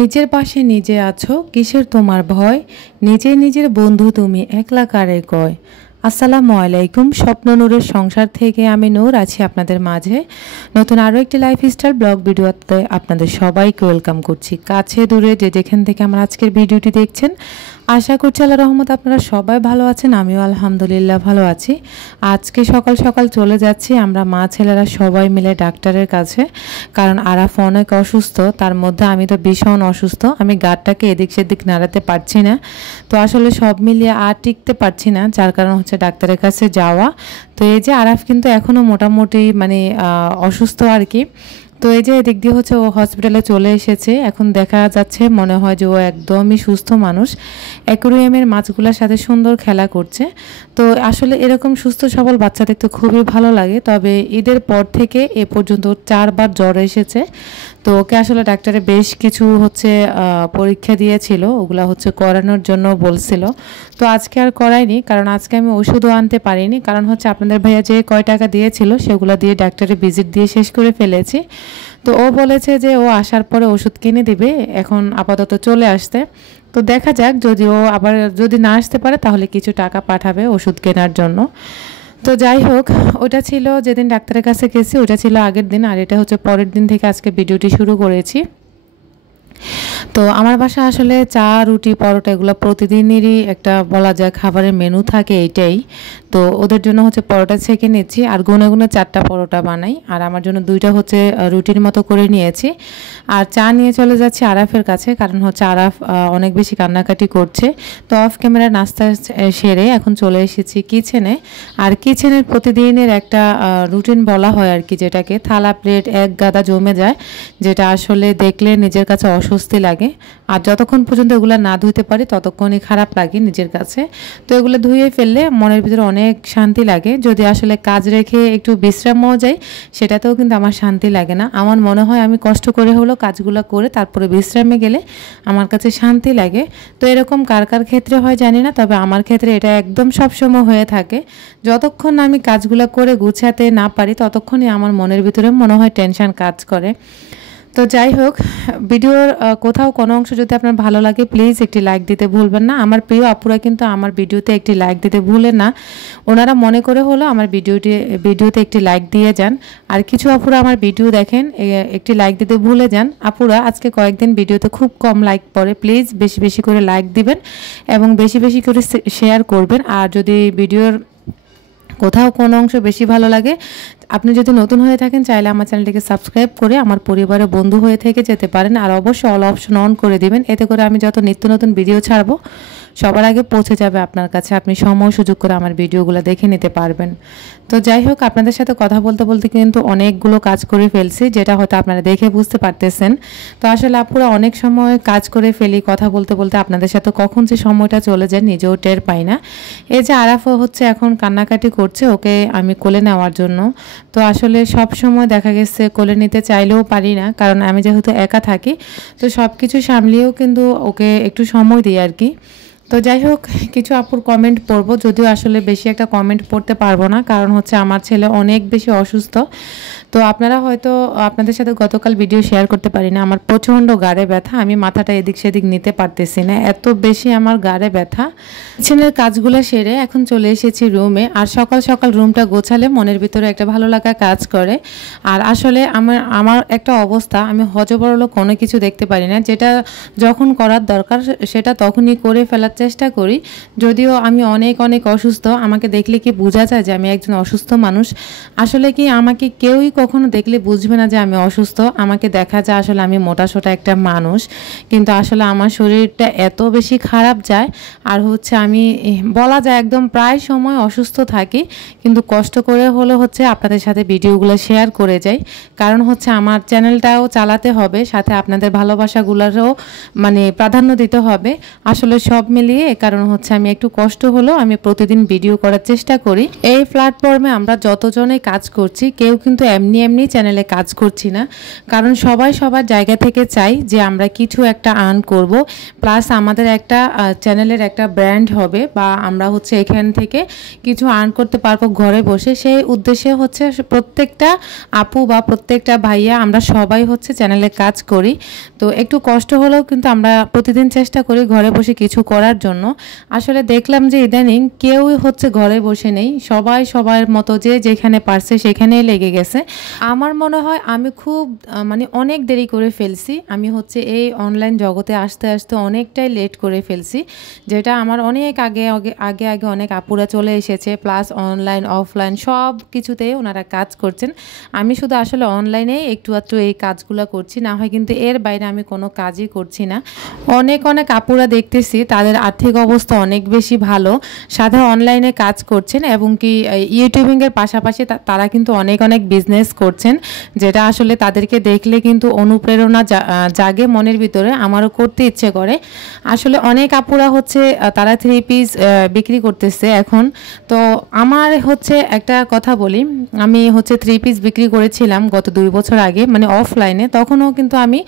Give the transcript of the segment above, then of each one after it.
নিজের পাশে নিজে আছো, কিসের তোমার ভয়? নিজে নিজের বন্ধু তুমি, একলা কারে কয়? আসসালামু আলাইকুম। স্বপ্ন নূরের সংসার থেকে আমি নূর আছি আপনাদের মাঝে। নতুন আরও একটি লাইফস্টাইল ব্লগ ভিডিওতে আপনাদের সবাইকে ওয়েলকাম করছি। কাছে দূরে যে যেখান থেকে আমার আজকের ভিডিওটি দেখছেন, আশা করছি আল্লাহ রহমত আপনারা সবাই ভালো আছেন। আমিও আলহামদুলিল্লাহ ভালো আছি। আজকে সকাল সকাল চলে যাচ্ছি আমরা মা ছেলেরা সবাই মিলে ডাক্তারের কাছে, কারণ আরাফ অনেক অসুস্থ, তার মধ্যে আমি তো ভীষণ অসুস্থ। আমি গাঁটটাকে এদিক সেদিক নাড়াতে পারছি না, তো আসলে সব মিলিয়ে আর টিকতে পারছি না, যার কারণ হচ্ছে ডাক্তারের কাছে যাওয়া। তো এই যে আরাফ কিন্তু এখনও মোটামুটি অসুস্থ আর কি। তো এই যে এদিক দিয়ে হচ্ছে ও হসপিটালে চলে এসেছে। এখন দেখা যাচ্ছে মনে হয় যে ও একদমই সুস্থ মানুষ, অ্যাকোয়ারিয়ামের মাছগুলোর সাথে সুন্দর খেলা করছে। তো আসলে এরকম সুস্থ সবল বাচ্চা দেখতে খুবই ভালো লাগে। তবে ঈদের পর থেকে এ পর্যন্ত 4 বার জ্বর এসেছে। তো ওকে আসলে ডাক্তারে বেশ কিছু পরীক্ষা দিয়েছিল, ওগুলা করানোর জন্য বলছিল। তো আজকে আর করাইনি, কারণ আজকে আমি ওষুধও আনতে পারিনি, কারণ আপনাদের ভাইয়া যে কয় টাকা দিয়েছিল সেগুলো দিয়ে ডাক্তারের ভিজিট দিয়ে শেষ করে ফেলেছি। তো ও বলেছে যে ও আসার পরে ওষুধ কিনে দিবে, এখন আপাতত চলে আসতে। তো দেখা যাক, যদি ও আবার যদি না আসতে পারে তাহলে কিছু টাকা পাঠাবে ওষুধ কেনার জন্য। তো যাই হোক, ওটা ছিল যেদিন ডাক্তারের কাছে গেছি, ওটা ছিল আগের দিন, আর এটা হচ্ছে পরের দিন থেকে আজকে ভিডিওটি শুরু করেছি। তো আমার বাসায় আসলে চা, রুটি, পরোটা এগুলো প্রতিদিনেরই একটা বলা যায় খাবারের মেনু থাকে, এইটাই। তো ওদের জন্য পরোটা ছেঁকে নিচ্ছি, আর গুনে গুনে 4টা পরোটা বানাই, আর আমার জন্য 2টা রুটির মতো করে নিয়েছি। আর চা নিয়ে চলে যাচ্ছি আরাফের কাছে, কারণ আরাফ অনেক বেশি কান্নাকাটি করছে। তো অফ ক্যামেরা নাস্তা সেরে এখন চলে এসেছি কিচেনে। আর কিচেনের প্রতিদিনের একটা রুটিন বলা হয় আর কি, যেটাকে থালা প্লেট এক গাদা জমে যায়, যেটা আসলে দেখলে নিজের কাছে অস্বস্তি লাগে। আর যতক্ষণ পর্যন্ত এগুলো না ধুইতে পারি ততক্ষণই খারাপ লাগে নিজের কাছে। তো এগুলো ধুয়ে ফেললে মনের ভিতরে অনেক শান্তি লাগে। যদি আসলে কাজ রেখে একটু বিশ্রামও যাই, সেটাতেও কিন্তু আমার শান্তি লাগে না। আমার মনে হয় আমি কষ্ট করে হলো কাজগুলো করে তারপরে বিশ্রামে গেলে আমার কাছে শান্তি লাগে। তো এরকম কার কার ক্ষেত্রে হয় জানি না, তবে আমার ক্ষেত্রে এটা একদম সবসময় হয়ে থাকে। যতক্ষণ আমি কাজগুলো করে গুছাতে না পারি ততক্ষণই আমার মনের ভিতরে মনে হয় টেনশন কাজ করে। তো যাই হোক, ভিডিওর কোথাও কোনো অংশ যদি আপনার ভালো লাগে প্লিজ একটি লাইক দিতে ভুলবেন না। আমার প্রিয় আপুরা কিন্তু আমার ভিডিওতে একটি লাইক দিতে ভুলেন না। ওনারা মনে করে হলো আমার ভিডিওতে একটি লাইক দিয়ে যান। আর কিছু আপুরা আমার ভিডিও দেখেন, একটি লাইক দিতে ভুলে যান। আপুরা আজকে কয়েকদিন ভিডিওতে খুব কম লাইক পড়ে, প্লিজ বেশি বেশি করে লাইক দিবেন এবং বেশি বেশি করে শেয়ার করবেন। আর যদি ভিডিওর কোথাও কোনো অংশ বেশি ভালো লাগে, আপনি যদি নতুন হয়ে থাকেন চাইলে আমার চ্যানেলটিকে সাবস্ক্রাইব করে আমার পরিবারের বন্ধু হয়ে থেকে যেতে পারেন। আর অবশ্যই অল অপশন অন করে দিবেন, এতে করে আমি যত নিত্য নতুন ভিডিও ছাড়বো সবার আগে পৌঁছে যাবে আপনার কাছে। আপনি সময় সুযোগ করে আমার ভিডিওগুলো দেখে নিতে পারবেন। তো যাই হোক, আপনাদের সাথে কথা বলতে বলতে কিন্তু অনেকগুলো কাজ করে ফেলছি, যেটা হয়তো আপনারা দেখে বুঝতে পারতেছেন। তো আসলে আপুরা অনেক সময় কাজ করে ফেলি কথা বলতে বলতে, আপনাদের সাথে কখন যে সময়টা চলে যায় নিজেও টের পাই না। এই যে আরাফও এখন কান্নাকাটি করছে, ওকে আমি কোলে নেওয়ার জন্য। তো আসলে সব সময় দেখা গেছে কোলে নিতে চাইলেও পারি না, কারণ আমি যেহেতু একা থাকি, তো সব কিছু সামলিয়েও কিন্তু ওকে একটু সময় দিই আর কি। তো যাই হোক, কিছু আপুর কমেন্ট পড়বো, যদিও আসলে বেশি একটা কমেন্ট পড়তে পারবো না, কারণ আমার ছেলে অনেক বেশি অসুস্থ। তো আপনারা হয়তো আপনাদের সাথে গতকাল ভিডিও শেয়ার করতে পারি না, আমার প্রচণ্ড গাড়ে ব্যথা, আমি মাথাটা এদিক সেদিক নিতে পারতেছি না, এত বেশি আমার গাড়ে ব্যথা। কিচেনের কাজগুলো সেরে এখন চলে এসেছি রুমে। আর সকাল সকাল রুমটা গোছালে মনের ভিতরে একটা ভালো লাগা কাজ করে। আর আসলে আমার একটা অবস্থা, আমি হযবরল কোনো কিছু দেখতে পারি না, যেটা যখন করার দরকার সেটা তখনই করে ফেলার চেষ্টা করি। যদিও আমি অনেক অনেক অসুস্থ, আমাকে দেখলে কি বোঝা যায় যে আমি একজন অসুস্থ মানুষ? আসলে কি আমাকে কেউই কখনো দেখলে বুঝবে না যে আমি অসুস্থ। আমাকে দেখা যায় আসলে আমি মোটাসোটা একটা মানুষ, কিন্তু আসলে আমার শরীরটা এত বেশি খারাপ যায়। আর আমি বলা যায় একদম প্রায় সময় অসুস্থ থাকি, কিন্তু কষ্ট করে হলে আপনাদের সাথে ভিডিওগুলো শেয়ার করে যাই, কারণ আমার চ্যানেলটাও চালাতে হবে, সাথে আপনাদের ভালোবাসাগুলোরও প্রাধান্য দিতে হবে। আসলে সব মিলিয়ে কারণ আমি একটু কষ্ট হলেও আমি প্রতিদিন ভিডিও করার চেষ্টা করি। এই প্ল্যাটফর্মে আমরা যতজনে কাজ করছি কেউ কিন্তু এমনি এমনি এমনি চ্যানেলে কাজ করছি না, কারণ সবাই সবার জায়গা থেকে চাই যে আমরা কিছু একটা আর্ন করব, প্লাস আমাদের একটা চ্যানেলের একটা ব্র্যান্ড হবে, বা আমরা হচ্ছে এখান থেকে কিছু আর্ন করতে পারবো ঘরে বসে। সেই উদ্দেশ্যে হচ্ছে প্রত্যেকটা আপু বা প্রত্যেকটা ভাইয়া আমরা সবাই হচ্ছে চ্যানেলে কাজ করি। তো একটু কষ্ট হলেও কিন্তু আমরা প্রতিদিন চেষ্টা করি ঘরে বসে কিছু করার জন্য। আসলে দেখলাম যে ইদানিং কেউই হচ্ছে ঘরে বসে নেই, সবাই সবার মতো যে যেখানে পারছে সেখানেই লেগে গেছে। আমার মনে হয় আমি খুব মানে অনেক দেরি করে ফেলছি। আমি হচ্ছে এই অনলাইন জগতে আসতে আসতে অনেকটাই লেট করে ফেলছি, যেটা আমার অনেক আগে আগে আগে অনেক আপুরা চলে এসেছে, প্লাস অনলাইন অফলাইন সব কিছুতেই ওনারা কাজ করছেন। আমি শুধু আসলে অনলাইনে একটু আধটু এই কাজগুলো করছি, না হয় কিন্তু এর বাইরে আমি কোনো কাজই করছি না। অনেক অনেক আপুরা দেখতেছি তাদের আর্থিক অবস্থা অনেক বেশি ভালো, সাথে অনলাইনে কাজ করছেন এবং কি ইউটিউবিংয়ের পাশাপাশি তারা কিন্তু অনেক অনেক বিজনেস করছেন, যেটা আসলে তাদেরকে দেখলে কিন্তু অনুপ্রেরণা জাগে মনের ভিতরে, আমারও করতে ইচ্ছে করে। আসলে অনেক আপুরা হচ্ছে তারা 3 পিস বিক্রি করতেছে এখন। তো আমার হচ্ছে একটা কথা বলি, আমি হচ্ছে 3 পিস বিক্রি করেছিলাম গত 2 বছর আগে, মানে অফলাইনে, তখনও কিন্তু আমি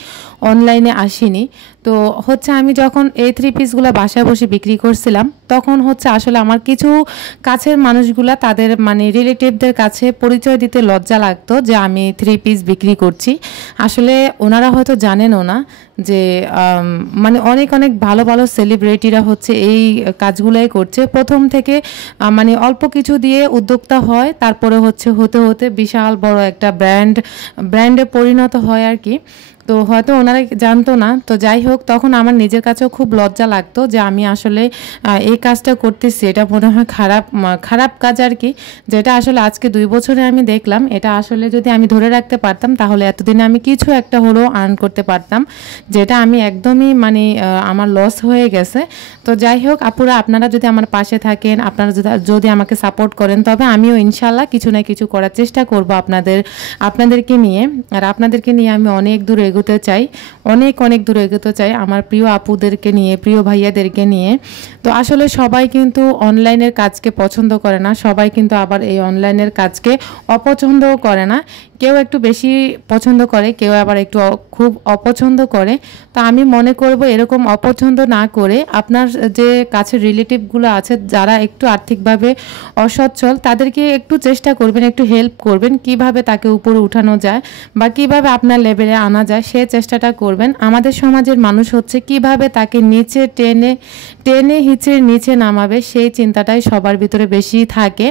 অনলাইনে আসিনি। তো হচ্ছে আমি যখন এই 3 পিসগুলো বাসায় বসে বিক্রি করছিলাম, তখন হচ্ছে আসলে আমার কিছু কাছের মানুষগুলা তাদের মানে রিলেটিভদের কাছে পরিচয় দিতে লজ্জা লাগতো যে আমি 3 পিস বিক্রি করছি। আসলে ওনারা হয়তো জানেনও না যে মানে অনেক অনেক ভালো ভালো সেলিব্রিটিরা হচ্ছে এই কাজগুলাই করছে প্রথম থেকে, মানে অল্প কিছু দিয়ে উদ্যোক্তা হয়, তারপরে হচ্ছে হতে হতে বিশাল বড় একটা ব্র্যান্ডে পরিণত হয় আর কি। তো হয়তো ওনারা জানতো না। তো যাই হোক, তখন আমার নিজের কাছেও খুব লজ্জা লাগতো যে আমি আসলে এই কাজটা করতেছি, এটা মনে হয় খারাপ কাজ আর কি, যেটা আসলে আজকে 2 বছরে আমি দেখলাম এটা আসলে যদি আমি ধরে রাখতে পারতাম তাহলে এতদিনে আমি কিছু একটা হলেও আর্ন করতে পারতাম, যেটা আমি একদমই মানে আমার লস হয়ে গেছে। তো যাই হোক আপুরা, আপনারা যদি আমার পাশে থাকেন, আপনারা যদি আমাকে সাপোর্ট করেন, তবে আমিও ইনশাল্লাহ কিছু না কিছু করার চেষ্টা করব আপনাদেরকে নিয়ে। আর আপনাদেরকে নিয়ে আমি অনেক দূর এগোতে চাই, অনেক দূর এগোতে চাই, আমার প্রিয় আপুদেরকে নিয়ে, প্রিয় ভাইয়াদেরকে নিয়ে। তো আসলে সবাই কিন্তু অনলাইনের কাজকে পছন্দ করে না, সবাই কিন্তু আবার এই অনলাইনের কাজকে অপছন্দও করে না। কেউ একটু বেশি পছন্দ করে, কেউ আবার একটু খুব অপছন্দ করে। তো আমি মনে করব এরকম অপছন্দ না করে আপনার যে কাছের রিলেটিভগুলো আছে যারা একটু আর্থিকভাবে অসচ্ছল, তাদেরকে একটু চেষ্টা করবেন, একটু হেল্প করবেন, কিভাবে তাকে উপরে উঠানো যায় বা কিভাবে আপনার লেভেলে আনা যায় সে চেষ্টাটা করবেন। আমাদের সমাজের মানুষ হচ্ছে কিভাবে তাকে নিচে টেনে হিচড়ে নিচে নামাবে সেই চিন্তাটাই সবার ভিতরে বেশি থাকে।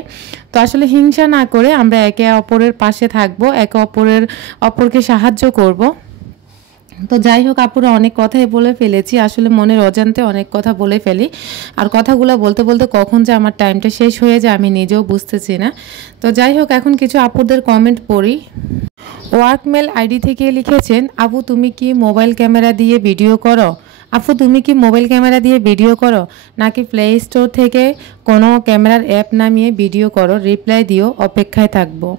তো আসলে হিংসা না করে আমরা একে অপরের পাশে থাকবো, একে অপরকে সাহায্য করব। তো যাই হোক আপুরা, অনেক কথাই বলে ফেলেছি, আসলে মনের অজান্তে অনেক কথা বলে ফেলি, আর কথাগুলো বলতে বলতে কখন যে আমার টাইমটা শেষ হয়ে যায় আমি নিজেও বুঝতেছি না। তো যাই হোক, এখন কিছু আপুদের কমেন্ট পড়ি। ওয়ার্কমেল আইডি থেকে লিখেছেন, আপু তুমি কি মোবাইল ক্যামেরা দিয়ে ভিডিও করো? আপু তুমি কি মোবাইল ক্যামেরা দিয়ে ভিডিও করো নাকি প্লে স্টোর থেকে কোনো ক্যামেরার অ্যাপ নামিয়ে ভিডিও করো? রিপ্লাই দিও, অপেক্ষায় থাকবো।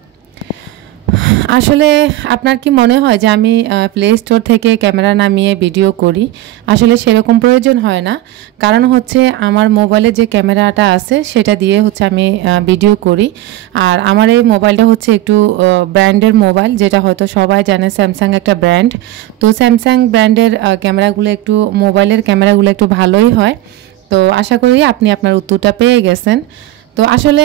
আসলে আপনার কি মনে হয় যে আমি প্লে স্টোর থেকে ক্যামেরা নামিয়ে ভিডিও করি? আসলে সেরকম প্রয়োজন হয় না, কারণ হচ্ছে আমার মোবাইলে যে ক্যামেরাটা আছে সেটা দিয়ে হচ্ছে আমি ভিডিও করি। আর আমার এই মোবাইলটা হচ্ছে একটু ব্র্যান্ডের মোবাইল, যেটা হয়তো সবাই জানে, স্যামসাং একটা ব্র্যান্ড। তো স্যামসাং ব্র্যান্ডের ক্যামেরাগুলো একটু, মোবাইলের ক্যামেরাগুলো একটু ভালোই হয়। তো আশা করি আপনি আপনার উত্তরটা পেয়ে গেছেন। তো আসলে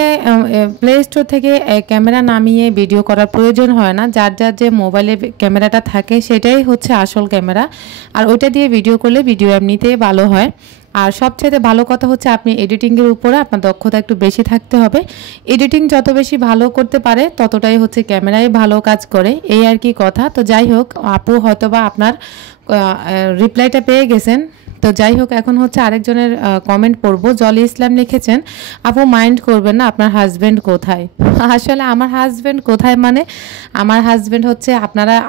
প্লে স্টোর থেকে ক্যামেরা নামিয়ে ভিডিও করার প্রয়োজন হয় না, যার যে মোবাইলে ক্যামেরাটা থাকে সেটাই হচ্ছে আসল ক্যামেরা, আর ওইটা দিয়ে ভিডিও করলে ভিডিও এমনিতেই ভালো হয়। আর সবচেয়ে ভালো কথা হচ্ছে আপনি এডিটিংয়ের উপরে আপনার দক্ষতা একটু বেশি থাকতে হবে। এডিটিং যত বেশি ভালো করতে পারে ততটাই হচ্ছে ক্যামেরায় ভালো কাজ করে, এই আর কি কথা। তো যাই হোক আপু, হয়তোবা আপনার রিপ্লাইটা পেয়ে গেছেন। তো যাই হোক, এখন হচ্ছে আরেকজনের কমেন্ট পড়ব। জলি ইসলাম লিখেছেন, আপু মাইন্ড করবেন না, আপনার হাজব্যান্ড কোথায়? আসলে আমার হাজব্যান্ড কোথায় মানে, আমার হাজব্যান্ড হচ্ছে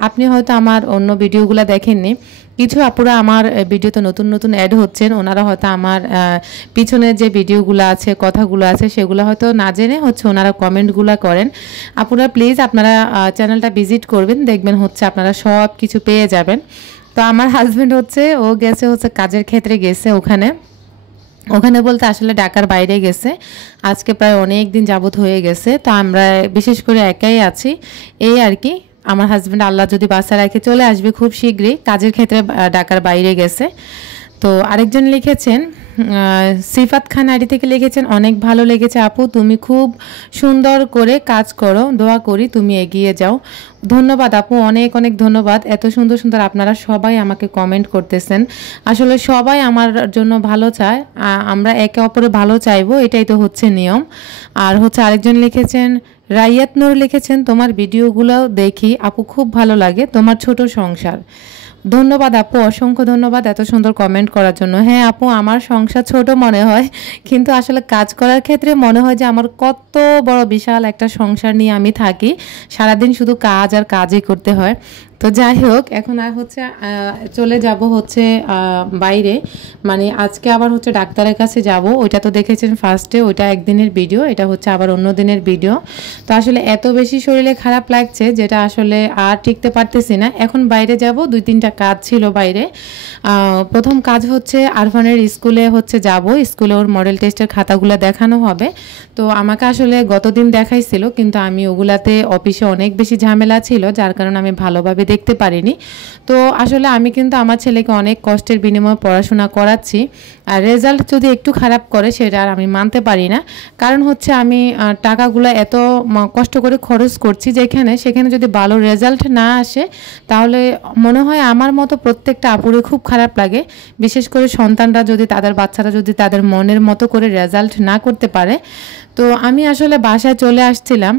আপনি হয়তো আমার অন্য ভিডিওগুলো দেখেননি, কিছু আপুরা আমার ভিডিওতে নতুন নতুন অ্যাড হচ্ছেন, ওনারা হয়তো আমার পিছনের যে ভিডিওগুলো আছে, কথাগুলো আছে, সেগুলো হয়তো না জেনে হচ্ছে ওনারা কমেন্টগুলো করেন। আপনারা প্লিজ আপনারা চ্যানেলটা ভিজিট করবেন, দেখবেন হচ্ছে আপনারা সব কিছু পেয়ে যাবেন। তো আমার হাজব্যান্ড হচ্ছে, ও গেছে হচ্ছে কাজের ক্ষেত্রে গেছে ওখানে। ওখানে বলতে আসলে ঢাকার বাইরে গেছে, আজকে প্রায় অনেক দিন যাবত হয়ে গেছে। তো আমরা বিশেষ করে একাই আছি, এই আর কি। আমার হাজব্যান্ড আল্লাহ যদি বাসা রাখে চলে আসবে খুব শীঘ্রই, কাজের ক্ষেত্রে ঢাকার বাইরে গেছে। তো আরেকজন লিখেছেন সিফাত খান আইডি থেকে লিখেছেন, অনেক ভালো লেগেছে আপু, তুমি খুব সুন্দর করে কাজ করো, দোয়া করি তুমি এগিয়ে যাও। ধন্যবাদ আপু, অনেক অনেক ধন্যবাদ। এত সুন্দর সুন্দর আপনারা সবাই আমাকে কমেন্ট করতেছেন। আসলে সবাই আমার জন্য ভালো চায়, আমরা একে অপরে ভালো চাইবো, এটাই তো হচ্ছে নিয়ম। আর হচ্ছে আরেকজন লিখেছেন রাইয়াত নূর লিখেছেন, তোমার ভিডিওগুলো দেখি আপু, খুব ভালো লাগে, তোমার ছোট সংসার। ধন্যবাদ আপু, অসংখ্য ধন্যবাদ এত সুন্দর কমেন্ট করার জন্য। হ্যাঁ আপু, আমার সংসার ছোট মনে হয়, কিন্তু আসলে কাজ করার ক্ষেত্রে মনে হয় যে আমার কত বড় বিশাল একটা সংসার নিয়ে আমি থাকি, সারাদিন শুধু কাজ আর কাজই করতে হয়। তো যাই হোক, এখন আর হচ্ছে চলে যাব হচ্ছে বাইরে, মানে আজকে আবার হচ্ছে ডাক্তারের কাছে যাব। ওইটা তো দেখেছেন ফার্স্টে, ওইটা একদিনের ভিডিও, এটা হচ্ছে আবার অন্য দিনের ভিডিও। তো আসলে এত বেশি শরীরে খারাপ লাগছে যেটা আসলে আর টিকতে পারতেছি না। এখন বাইরে যাব, 2-3টা কাজ ছিল বাইরে। প্রথম কাজ হচ্ছে আরফানের স্কুলে হচ্ছে যাব, স্কুলে ওর মডেল টেস্টের খাতাগুলো দেখানো হবে। তো আমাকে আসলে গতদিন দেখাইছিল, কিন্তু আমি ওগুলাতে অফিসে অনেক বেশি ঝামেলা ছিল, যার কারণে আমি ভালোভাবে দেখতে পারিনি। তো আসলে আমি কিন্তু আমার ছেলেকে অনেক কষ্টের বিনিময়ে পড়াশোনা করাচ্ছি, আর রেজাল্ট যদি একটু খারাপ করে সেটা আর আমি মানতে পারি না। কারণ হচ্ছে আমি টাকাগুলো এত কষ্ট করে খরচ করছি, যেখানে সেখানে যদি ভালো রেজাল্ট না আসে তাহলে মনে হয় আমার মতো প্রত্যেকটা আপুরে খুব খারাপ লাগে। বিশেষ করে সন্তানরা যদি, তাদের বাচ্চারা যদি তাদের মনের মতো করে রেজাল্ট না করতে পারে। তো আমি আসলে বাসায় চলে আসছিলাম,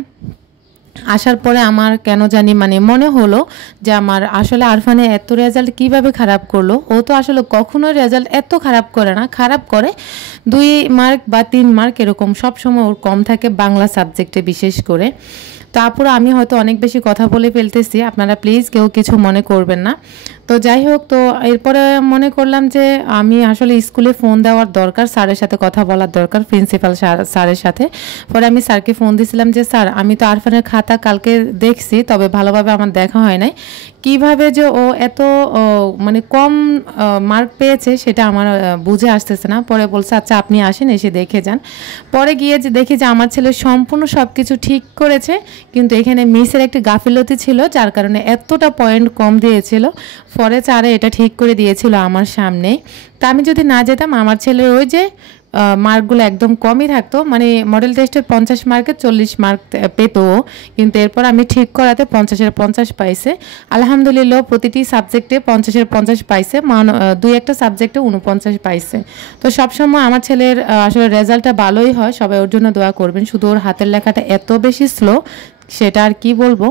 আসার পরে আমার কেন জানি মানে মনে হলো যে আমার আসলে আরফানে এত রেজাল্ট কিভাবে খারাপ করলো। ও তো আসলে কখনো রেজাল্ট এত খারাপ করে না, খারাপ করে 2 মার্ক বা 3 মার্ক এরকম, সবসময় ওর কম থাকে বাংলা সাবজেক্টে বিশেষ করে। তো আপুরা, আমি হয়তো অনেক বেশি কথা বলে ফেলতেছি, আপনারা প্লিজ কেউ কিছু মনে করবেন না। তো যাই হোক, তো এরপরে মনে করলাম যে আমি আসলে স্কুলে ফোন দেওয়ার দরকার, স্যারের সাথে কথা বলার দরকার, প্রিন্সিপাল স্যারের সাথে। পরে আমি স্যারকে ফোন দিয়েছিলাম যে স্যার, আমি তো আরফানের খাতা কালকে দেখছি, তবে ভালোভাবে আমার দেখা হয় নাই, কিভাবে যে ও এত মানে কম মার্ক পেয়েছে সেটা আমার বুঝে আসতেছে না। পরে বলছে আচ্ছা আপনি আসেন, এসে দেখে যান। পরে গিয়ে যে দেখি যে আমার ছেলে সম্পূর্ণ সব কিছু ঠিক করেছে, কিন্তু এখানে মিসের একটি গাফিলতি ছিল, যার কারণে এতটা পয়েন্ট কম দিয়েছিল। পরে স্যারে এটা ঠিক করে দিয়েছিল আমার সামনেই। তা আমি যদি না যেতাম, আমার ছেলের ওই যে মার্কগুলো একদম কমই থাকতো, মানে মডেল টেস্টের 50 মার্কে 40 মার্ক পেত। কিন্তু এরপর আমি ঠিক করাতে 50-এর 50 পাইছে। আলহামদুলিল্লাহ, প্রতিটি সাবজেক্টে 50-এর 50 পাইছে, 2-একটা সাবজেক্টে 49 পাইছে। তো সবসময় আমার ছেলের আসলে রেজাল্টটা ভালোই হয়, সবাই ওর জন্য দোয়া করবেন। শুধু ওর হাতের লেখাটা এত বেশি স্লো, সেটা আর কি বলবো।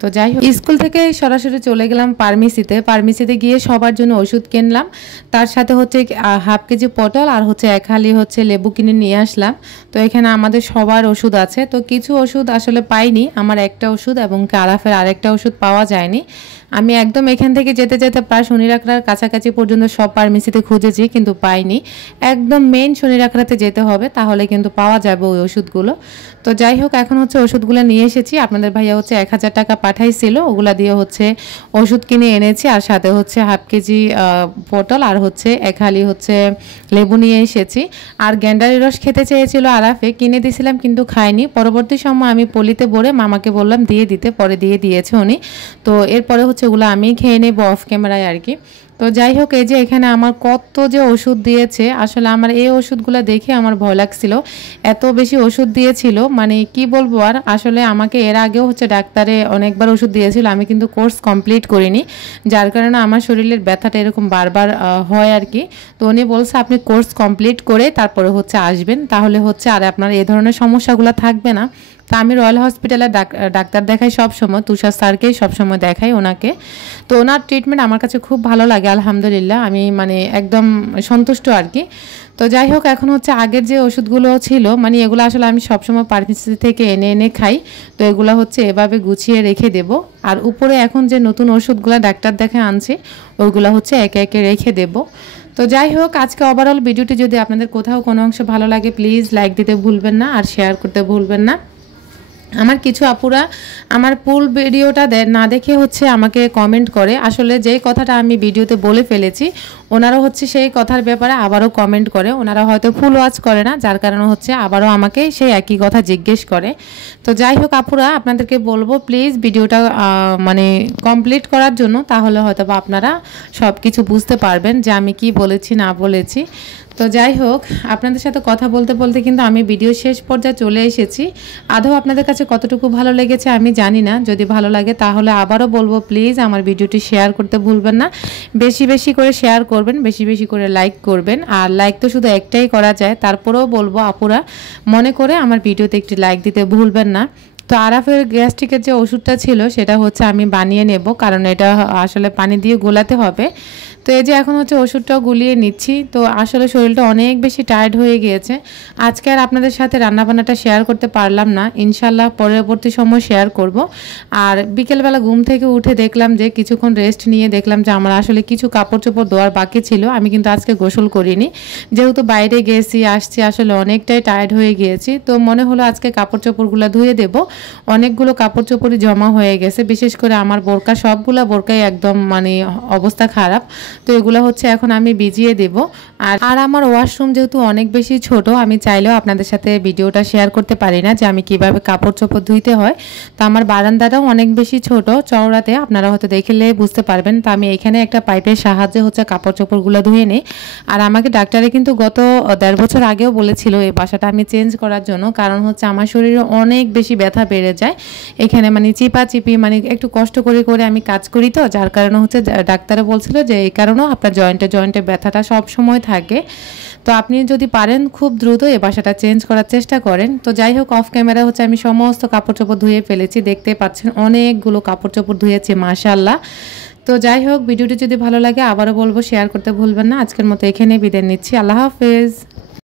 তো যাই হোক, স্কুল থেকে সরাসরি চলে গেলাম ফার্মেসিতে গিয়ে সবার জন্য ওষুধ কিনলাম, তার সাথে হচ্ছে হাফ কেজি পটল আর হচ্ছে 1 হালি হচ্ছে লেবু কিনে নিয়ে আসলাম। তো এখানে আমাদের সবার ওষুধ আছে। তো কিছু ওষুধ আসলে পাইনি, আমার একটা ওষুধ এবং আরাফের আরেকটা ওষুধ পাওয়া যায়নি। আমি একদম এখান থেকে যেতে যেতে প্রায় শনিরাকড়ার কাছাকাছি পর্যন্ত সব ফার্মেসিতে খুঁজেছি, কিন্তু পাইনি। একদম মেইন শনিরাকড়াতে যেতে হবে, তাহলে কিন্তু পাওয়া যাবে ওই ওষুধগুলো। তো যাই হোক, এখন হচ্ছে ওষুধগুলো নিয়ে এসেছি। আপনাদের ভাইয়া হচ্ছে 1000 টাকা পাঠাইছিল, ওগুলা দিয়ে হচ্ছে ওষুধ কিনে এনেছি, আর সাথে হচ্ছে হাফ কেজি পটল আর হচ্ছে 1 হালি হচ্ছে লেবু নিয়ে এসেছি। আর গ্যান্ডারি রস খেতে চেয়েছিল আরাফে, কিনে দিয়েছিলাম কিন্তু খায়নি। পরবর্তী সময় আমি পলিতে ভরে মামাকে বললাম দিয়ে দিতে, পরে দিয়ে দিয়েছে উনি। তো এরপরে হচ্ছে ওগুলো আমি খেয়ে নেব অফ ক্যামেরায় আর কি। তো যাই হোক, এই যে এখানে আমার কত যে ওষুধ দিয়েছে, আসলে আমার এই ওষুধগুলো দেখে আমার ভয় লাগছিল, এত বেশি ওষুধ দিয়েছিল, মানে কি বলবো আর। আসলে আমাকে এর আগেও হচ্ছে ডাক্তারে অনেকবার ওষুধ দিয়েছিল, আমি কিন্তু কোর্স কমপ্লিট করিনি, যার কারণে আমার শরীরের ব্যথাটা এরকম বারবার হয় আর কি। তো উনি বলছে আপনি কোর্স কমপ্লিট করে তারপরে হচ্ছে আসবেন, তাহলে হচ্ছে আর আপনার এই ধরনের সমস্যাগুলো থাকবে না। তা আমি রয়্যাল হসপিটালে ডাক্তার দেখাই সবসময়, তুষার স্যারকেই সবসময় দেখাই ওনাকে। তো ওনার ট্রিটমেন্ট আমার কাছে খুব ভালো লাগে, আলহামদুলিল্লাহ, আমি মানে একদম সন্তুষ্ট আর কি। তো যাই হোক, এখন হচ্ছে আগের যে ওষুধগুলো ছিল, মানে এগুলো আসলে আমি সবসময় ফার্মেসি থেকে এনে এনে খাই। তো এগুলো হচ্ছে এভাবে গুছিয়ে রেখে দেব, আর উপরে এখন যে নতুন ওষুধগুলো ডাক্তার দেখে আনছে ওইগুলো হচ্ছে একে একে রেখে দেব। তো যাই হোক, আজকে ওভারঅল ভিডিওটি যদি আপনাদের কোথাও কোনো অংশ ভালো লাগে, প্লিজ লাইক দিতে ভুলবেন না, আর শেয়ার করতে ভুলবেন না। আমার কিছু আপুরা আমার ফুল ভিডিওটা না দেখে হচ্ছে আমাকে কমেন্ট করে, আসলে যেই কথাটা আমি ভিডিওতে বলে ফেলেছি ওনারা হচ্ছে সেই কথার ব্যাপারে আবারও কমেন্ট করে। ওনারা হয়তো ফুল ওয়াচ করে না, যার কারণে হচ্ছে আবারও আমাকে সেই একই কথা জিজ্ঞেস করে। তো যাই হোক আপুরা, আপনাদেরকে বলবো প্লিজ ভিডিওটা মানে কমপ্লিট করার জন্য, তাহলে হয়তো বা আপনারা সব কিছু বুঝতে পারবেন যে আমি কি বলেছি না বলেছি। তো যাই হোক, আপনাদের সাথে কথা বলতে বলতে কিন্তু আমি ভিডিও শেষ পর্যায়ে চলে এসেছি। আদৌ আপনাদের কাছে কতটুকু ভালো লেগেছে আমি জানি না। যদি ভালো লাগে তাহলে আবারও বলবো প্লিজ আমার ভিডিওটি শেয়ার করতে ভুলবেন না। বেশি বেশি করে শেয়ার করবেন, বেশি বেশি করে লাইক করবেন। আর লাইক তো শুধু একটাই করা যায়, তারপরেও বলবো আপুরা মনে করে আমার ভিডিওতে একটি লাইক দিতে ভুলবেন না। তো আরাফের গ্যাস্ট্রিকের যে ওষুধটা ছিল সেটা হচ্ছে আমি বানিয়ে নেব, কারণ এটা আসলে পানি দিয়ে গোলাতে হবে। তো এই যে এখন হচ্ছে ওষুধটাও গুলিয়ে নিচ্ছি। তো আসলে শরীরটা অনেক বেশি টায়ার্ড হয়ে গিয়েছে। আজকে আর আপনাদের সাথে রান্নাবান্নাটা শেয়ার করতে পারলাম না, ইনশাল্লাহ পরবর্তী সময় শেয়ার করব। আর বিকেলবেলা ঘুম থেকে উঠে দেখলাম যে কিছুক্ষণ রেস্ট নিয়ে দেখলাম যে আমার আসলে কিছু কাপড় চোপড় ধোয়ার বাকি ছিল। আমি কিন্তু আজকে গোসল করিনি, যেহেতু বাইরে গেছি আসছি, আসলে অনেকটাই টায়ার্ড হয়ে গিয়েছি। তো মনে হলো আজকে কাপড় চোপড়গুলো ধুয়ে দেব। অনেকগুলো কাপড় চোপড়ই জমা হয়ে গেছে, বিশেষ করে আমার বোরকা, সবগুলা বোরকাই একদম মানে অবস্থা খারাপ। তো এগুলো হচ্ছে এখন আমি ভিজিয়ে দেব। আর আমার ওয়াশরুম যেহেতু অনেক বেশি ছোট, আমি চাইলেও আপনাদের সাথে ভিডিওটা শেয়ার করতে পারি না যে আমি কিভাবে কাপড় চোপড় ধুইতে হয়। তো আমার বারান্দাটাও অনেক বেশি ছোট চওড়াতে, আপনারা হয়তো দেখলে বুঝতে পারবেন। তো আমি এখানে একটা পাইপের সাহায্যে হচ্ছে কাপড় চোপড়গুলো ধুয়ে নিই। আর আমাকে ডাক্তারে কিন্তু গত 1.5 বছর আগেও বলেছিল এই বাসাটা আমি চেঞ্জ করার জন্য, কারণ হচ্ছে আমার শরীরে অনেক বেশি ব্যথা বেড়ে যায় এখানে, মানে চিপি মানে একটু কষ্ট করে করে আমি কাজ করি, তো যার কারণে হচ্ছে ডাক্তারে বলছিল যে এই কারণেও আপনার জয়েন্টে ব্যথাটা সব সময় থাকে। তো আপনি যদি পারেন খুব দ্রুত এই বাসাটা চেঞ্জ করার চেষ্টা করেন। তো যাই হোক, অফ ক্যামেরা হচ্ছে আমি সমস্ত কাপড় চোপড় ধুয়ে ফেলেছি, দেখতে পাচ্ছেন অনেকগুলো কাপড় চোপড় ধুয়েছি মাশাআল্লাহ। তো যাই হোক, ভিডিওটি যদি ভালো লাগে আবারও বলবো শেয়ার করতে ভুলবেন না। আজকের মতো এখানেই বিদায় নিচ্ছি, আল্লাহ হাফেজ।